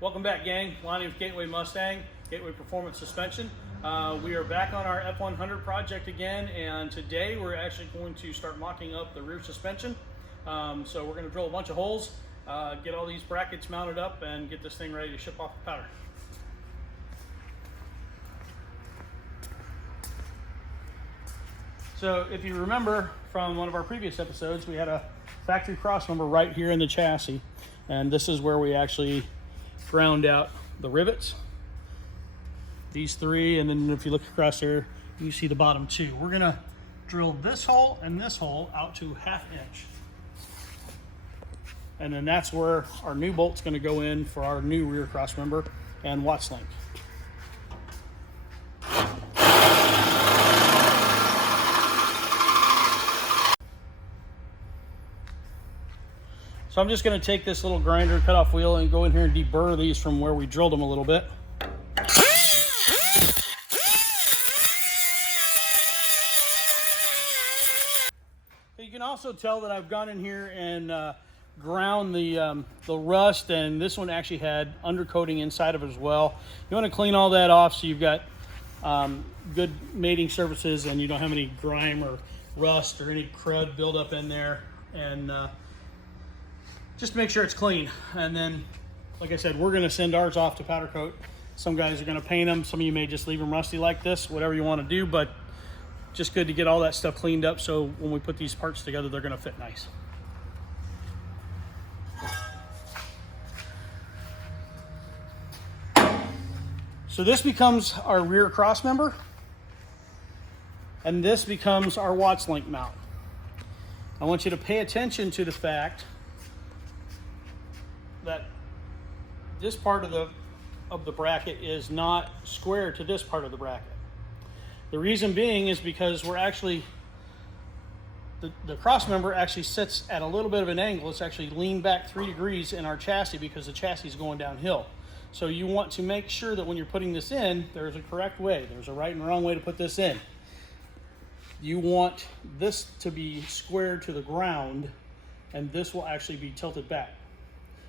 Welcome back, gang. Lonny with Gateway Mustang, Gateway Performance Suspension. We are back on our F100 project again, and today we're actually going to start mocking up the rear suspension. So we're going to drill a bunch of holes, get all these brackets mounted up, and get this thing ready to ship off the powder. So if you remember from one of our previous episodes, we had a factory crossmember right here in the chassis, and this is where we actually ground out the rivets, these three, and then if you look across there, you see the bottom two. We're gonna drill this hole and this hole out to 1/2 inch. And then that's where our new bolt's gonna go in for our new rear crossmember and Watts link. So I'm just going to take this little grinder cut-off wheel and go in here and deburr these from where we drilled them a little bit. You can also tell that I've gone in here and ground the rust, and this one actually had undercoating inside of it as well. You want to clean all that off so you've got good mating surfaces and you don't have any grime or rust or any crud buildup in there. And just make sure it's clean. And then, like I said, we're gonna send ours off to powder coat. Some guys are gonna paint them. Some of you may just leave them rusty like this, whatever you wanna do, but just good to get all that stuff cleaned up so when we put these parts together, they're gonna fit nice. So this becomes our rear cross member, and this becomes our Watts link mount. I want you to pay attention to the fact that this part of the bracket is not square to this part of the bracket. The reason being is because we're actually, the cross member actually sits at a little bit of an angle. It's actually leaned back 3 degrees in our chassis because the chassis is going downhill. So you want to make sure that when you're putting this in, there's a correct way. There's a right and wrong way to put this in. You want this to be square to the ground, and this will actually be tilted back.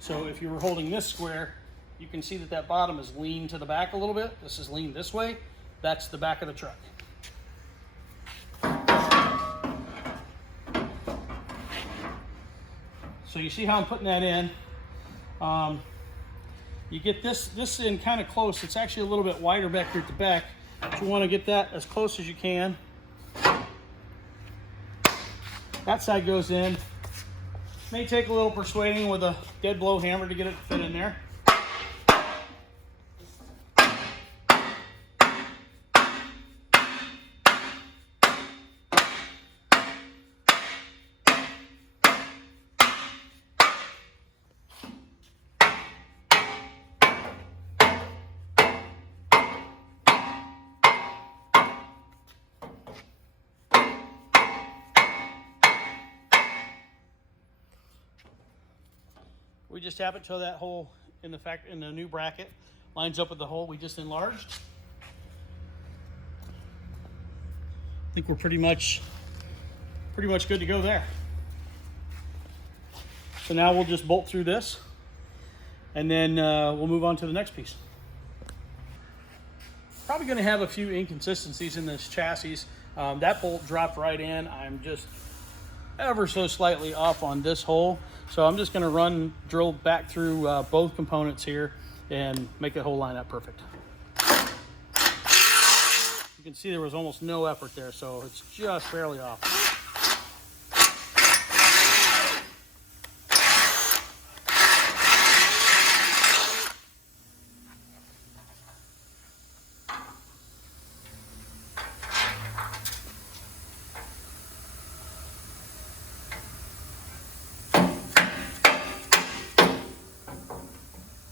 So if you were holding this square, you can see that that bottom is leaned to the back a little bit. This is leaned this way. That's the back of the truck. So you see how I'm putting that in. You get this in kind of close. It's actually a little bit wider back here at the back, but you want to get that as close as you can. That side goes in. May take a little persuading with a dead blow hammer to get it to fit in there. We just have it till that hole in the new bracket lines up with the hole we just enlarged. I think we're pretty much good to go there. So now we'll just bolt through this, and then we'll move on to the next piece. Probably going to have a few inconsistencies in this chassis. That bolt dropped right in. I'm just ever so slightly off on this hole. So I'm just going to drill back through both components here and make the whole line up perfect. You can see there was almost no effort there, so it's just barely off.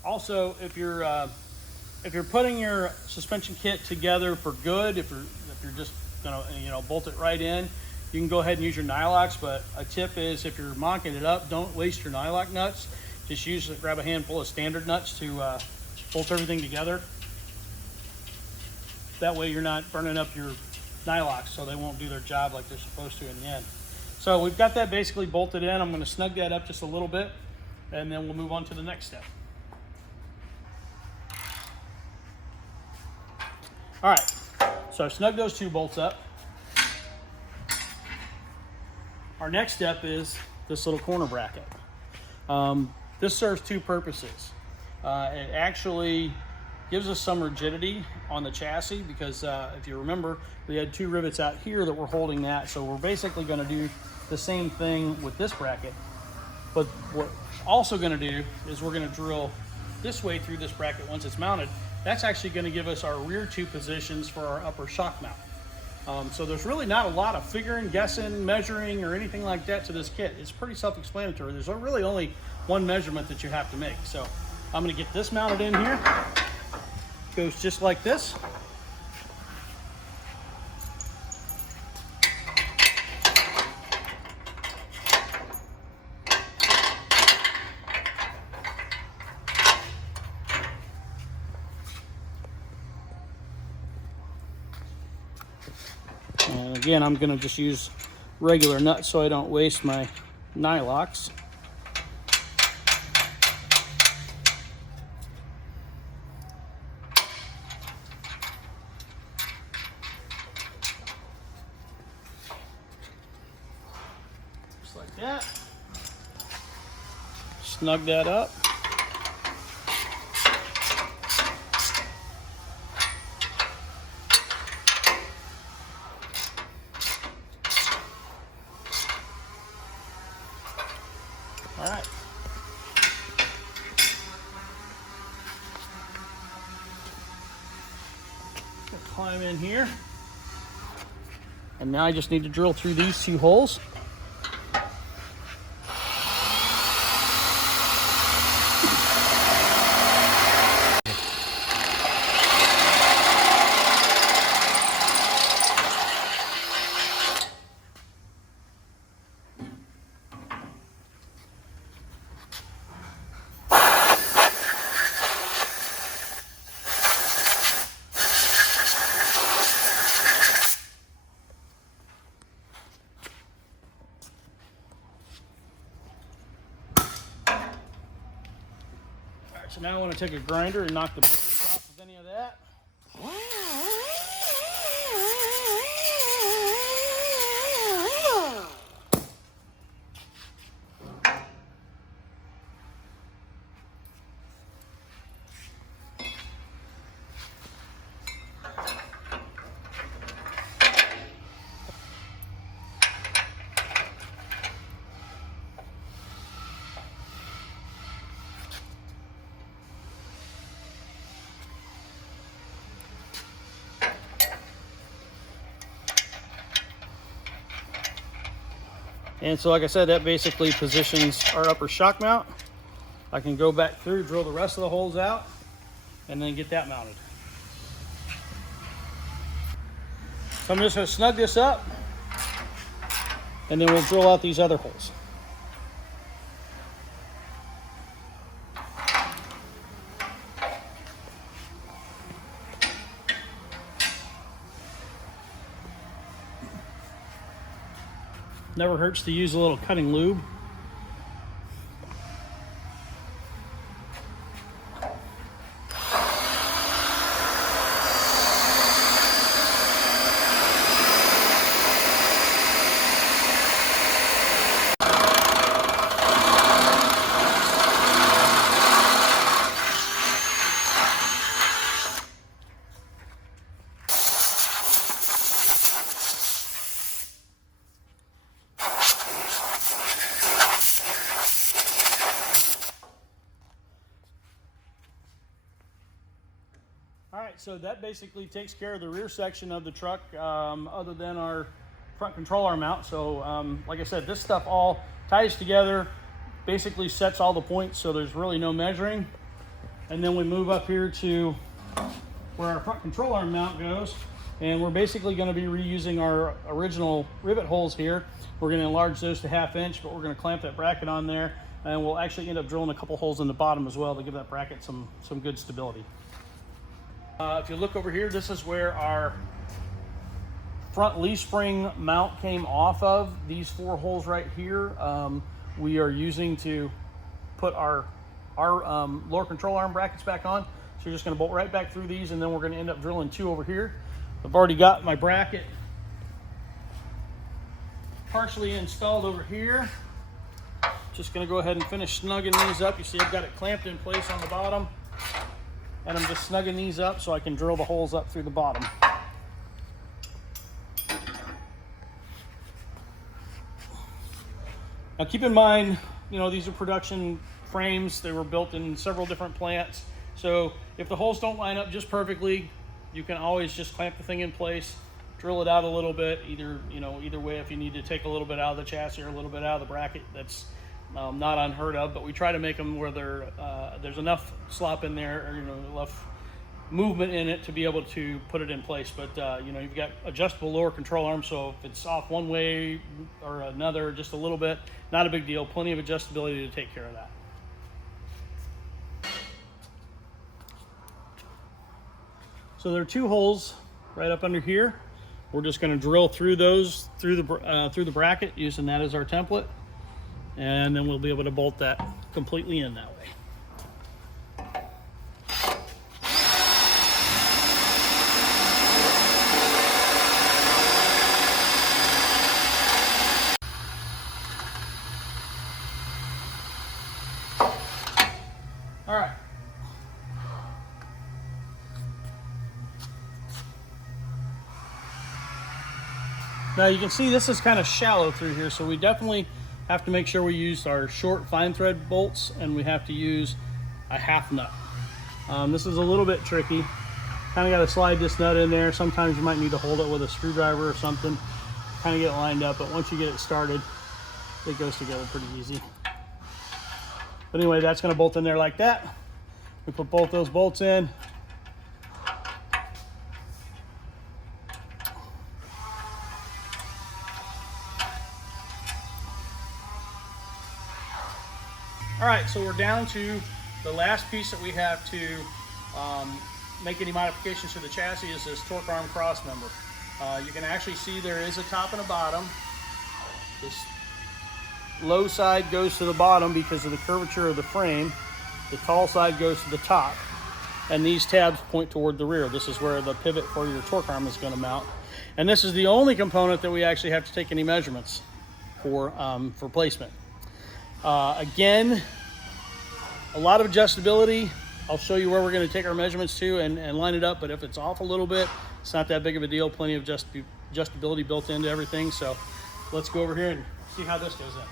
Also, if you're putting your suspension kit together for good, if you're just gonna bolt it right in, you can go ahead and use your nylox. But a tip is, if you're mocking it up, don't waste your nylock nuts. Just grab a handful of standard nuts to bolt everything together. That way you're not burning up your nylox, so they won't do their job like they're supposed to in the end. So we've got that basically bolted in. I'm going to snug that up just a little bit, and then we'll move on to the next step. All right, so I've snugged those 2 bolts up. Our next step is this little corner bracket. This serves 2 purposes. It actually gives us some rigidity on the chassis because if you remember, we had 2 rivets out here that were holding that. So we're basically going to do the same thing with this bracket. But what we're also going to do is we're going to drill this way through this bracket once it's mounted. That's actually going to give us our rear 2 positions for our upper shock mount. So there's really not a lot of figuring, guessing, measuring, or anything like that to this kit. It's pretty self-explanatory. There's really only one measurement that you have to make. So I'm going to get this mounted in here. Goes just like this. And again, I'm going to just use regular nuts so I don't waste my nylocks. Just like that. Snug that up. All right. Climb in here. And now I just need to drill through these 2 holes. So now I want to take a grinder and knock the borders off of any of that. And so like I said, that basically positions our upper shock mount. I can go back through, drill the rest of the holes out, and then get that mounted. So I'm just going to snug this up, and then we'll drill out these other holes. Never hurts to use a little cutting lube. Alright, so that basically takes care of the rear section of the truck, other than our front control arm mount. So like I said, this stuff all ties together, basically sets all the points, so there's really no measuring. And then we move up here to where our front control arm mount goes, and we're basically going to be reusing our original rivet holes here. We're going to enlarge those to 1/2 inch, but we're going to clamp that bracket on there, and we'll actually end up drilling a couple holes in the bottom as well to give that bracket some good stability. If you look over here, this is where our front leaf spring mount came off of. These 4 holes right here we are using to put our our lower control arm brackets back on. So you're just going to bolt right back through these, and then we're going to end up drilling 2 over here. I've already got my bracket partially installed over here. Just going to go ahead and finish snugging these up. You see I've got it clamped in place on the bottom, and I'm just snugging these up so I can drill the holes up through the bottom. Now keep in mind, you know, these are production frames. They were built in several different plants. So if the holes don't line up just perfectly, you can always just clamp the thing in place, drill it out a little bit, either way. If you need to take a little bit out of the chassis or a little bit out of the bracket, that's not unheard of, but we try to make them where there's enough slop in there, or enough movement in it to be able to put it in place. But you've got adjustable lower control arms, so if it's off one way or another just a little bit, not a big deal. Plenty of adjustability to take care of that. So there are 2 holes right up under here. We're just going to drill through those through the bracket, using that as our template, and then we'll be able to bolt that completely in that way. All right. Now you can see this is kind of shallow through here, so we definitely have to make sure we use our short fine thread bolts, and we have to use a half nut. This is a little bit tricky. Kind of got to slide this nut in there. Sometimes you might need to hold it with a screwdriver or something, kind of get it lined up, but once you get it started, it goes together pretty easy. But anyway, that's going to bolt in there like that. We put both those bolts in. All right, so we're down to the last piece that we have to make any modifications to the chassis is this torque arm cross member. You can actually see there is a top and a bottom. This low side goes to the bottom because of the curvature of the frame. The tall side goes to the top, and these tabs point toward the rear. This is where the pivot for your torque arm is going to mount. And this is the only component that we actually have to take any measurements for placement. Again, a lot of adjustability. I'll show you where we're going to take our measurements to and line it up, but if it's off a little bit, it's not that big of a deal. Plenty of adjustability built into everything. So let's go over here and see how this goes in.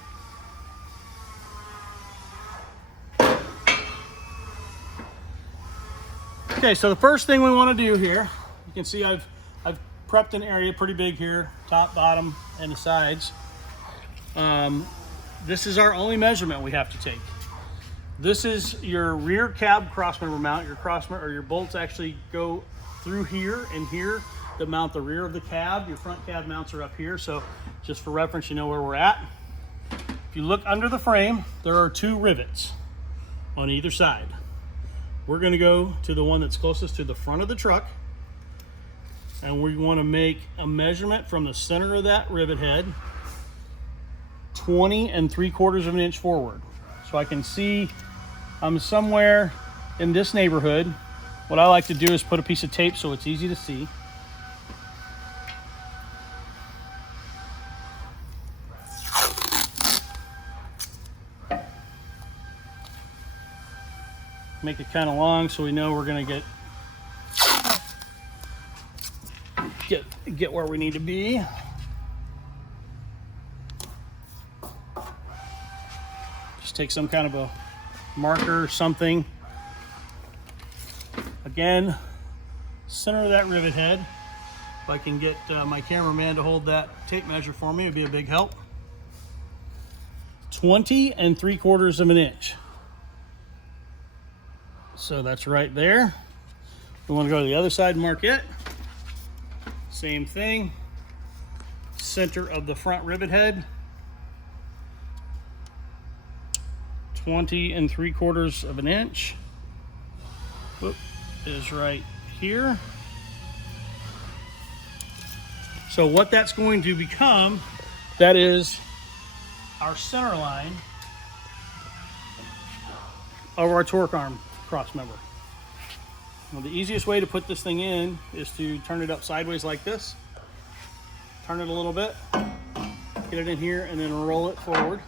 Okay, so the first thing we want to do here, you can see I've prepped an area pretty big here, top, bottom, and the sides. This is our only measurement we have to take. This is your rear cab crossmember mount. Your bolts actually go through here and here that mount the rear of the cab. Your front cab mounts are up here, so just for reference, you know where we're at. If you look under the frame, there are 2 rivets on either side. We're going to go to the one that's closest to the front of the truck, and we want to make a measurement from the center of that rivet head 20 3/4 of an inch forward. So I can see I'm somewhere in this neighborhood. What I like to do is put a piece of tape so it's easy to see. Make it kind of long so we know we're going to get where we need to be. Just take some kind of a marker or something. Again, center of that rivet head. If I can get my cameraman to hold that tape measure for me, it'd be a big help. 20 3/4 of an inch. So that's right there. We want to go to the other side and mark it. Same thing. Center of the front rivet head. 20 3/4 of an inch. Whoop, is right here. So what that's going to become, that is our center line of our torque arm cross member. Now, the easiest way to put this thing in is to turn it up sideways like this. Turn it a little bit, get it in here, and then roll it forward.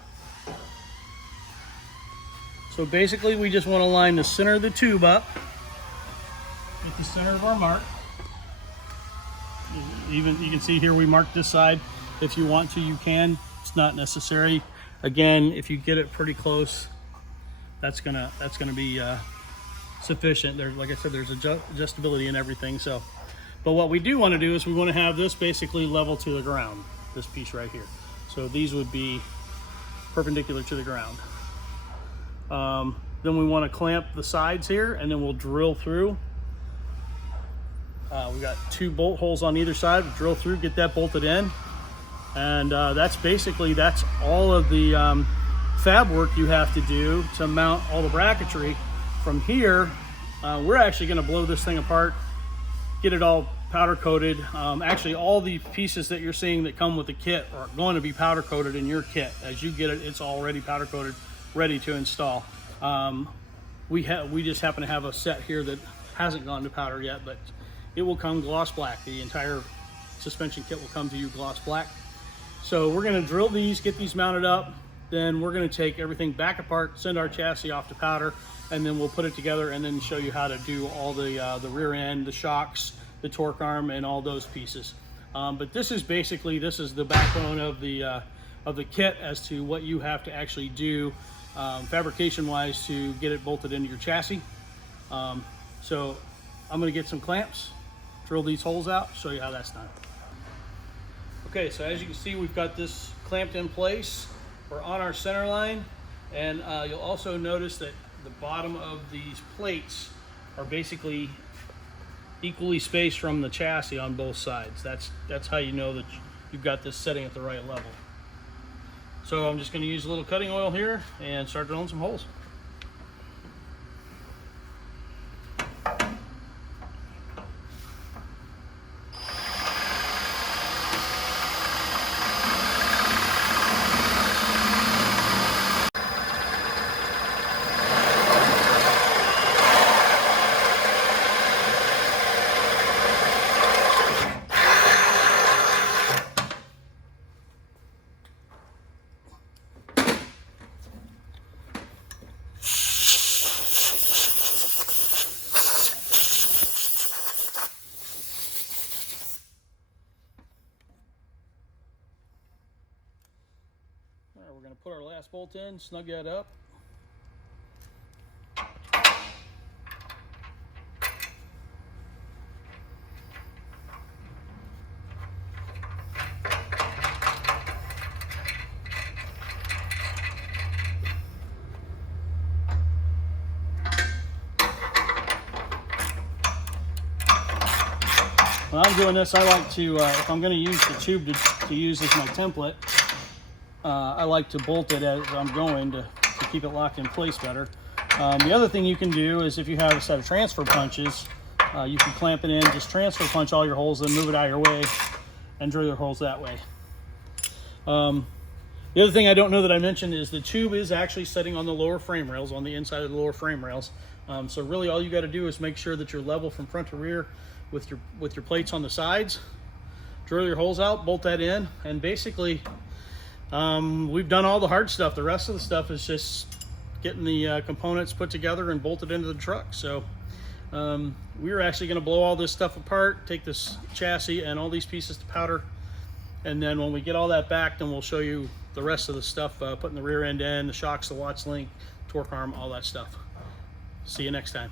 So basically we just want to line the center of the tube up with the center of our mark. Even you can see here we marked this side. If you want to, you can. It's not necessary. Again, if you get it pretty close, that's gonna be sufficient. There, like I said, there's adjustability in everything. So, but what we do want to do is we want to have this basically level to the ground. This piece right here. So these would be perpendicular to the ground. Then we want to clamp the sides here, and then we'll drill through. We got 2 bolt holes on either side. We'll drill through, get that bolted in, and that's all of the fab work you have to do to mount all the bracketry. From here, we're actually going to blow this thing apart, get it all powder coated. Actually, all the pieces that you're seeing that come with the kit are going to be powder coated in your kit. As you get it, it's already powder coated, ready to install. We just happen to have a set here that hasn't gone to powder yet, but it will come gloss black. The entire suspension kit will come to you gloss black. So we're going to drill these, get these mounted up, then we're going to take everything back apart, send our chassis off to powder, and then we'll put it together and then show you how to do all the rear end, the shocks, the torque arm, and all those pieces. But this is the backbone of the kit as to what you have to actually do fabrication wise to get it bolted into your chassis. So I'm going to get some clamps, drill these holes out, show you how that's done. Okay, so as you can see, we've got this clamped in place. We're on our center line, and you'll also notice that the bottom of these plates are basically equally spaced from the chassis on both sides. That's how you know that you've got this setting at the right level. So I'm just going to use a little cutting oil here and start drilling some holes. We're going to put our last bolt in, snug that up. When I'm doing this, I like to, if I'm going to use the tube to use as my template, I like to bolt it as I'm going to keep it locked in place better. The other thing you can do is if you have a set of transfer punches, you can clamp it in, just transfer punch all your holes and move it out of your way and drill your holes that way. The other thing I don't know that I mentioned is the tube is actually sitting on the lower frame rails, on the inside of the lower frame rails. So really all you got to do is make sure that you're level from front to rear with your plates on the sides. Drill your holes out, bolt that in, and basically we've done all the hard stuff. The rest of the stuff is just getting the components put together and bolted into the truck. So we're actually going to blow all this stuff apart, take this chassis and all these pieces to powder, and then when we get all that back, then we'll show you the rest of the stuff, putting the rear end in, the shocks, the watch link, torque arm, all that stuff. See you next time.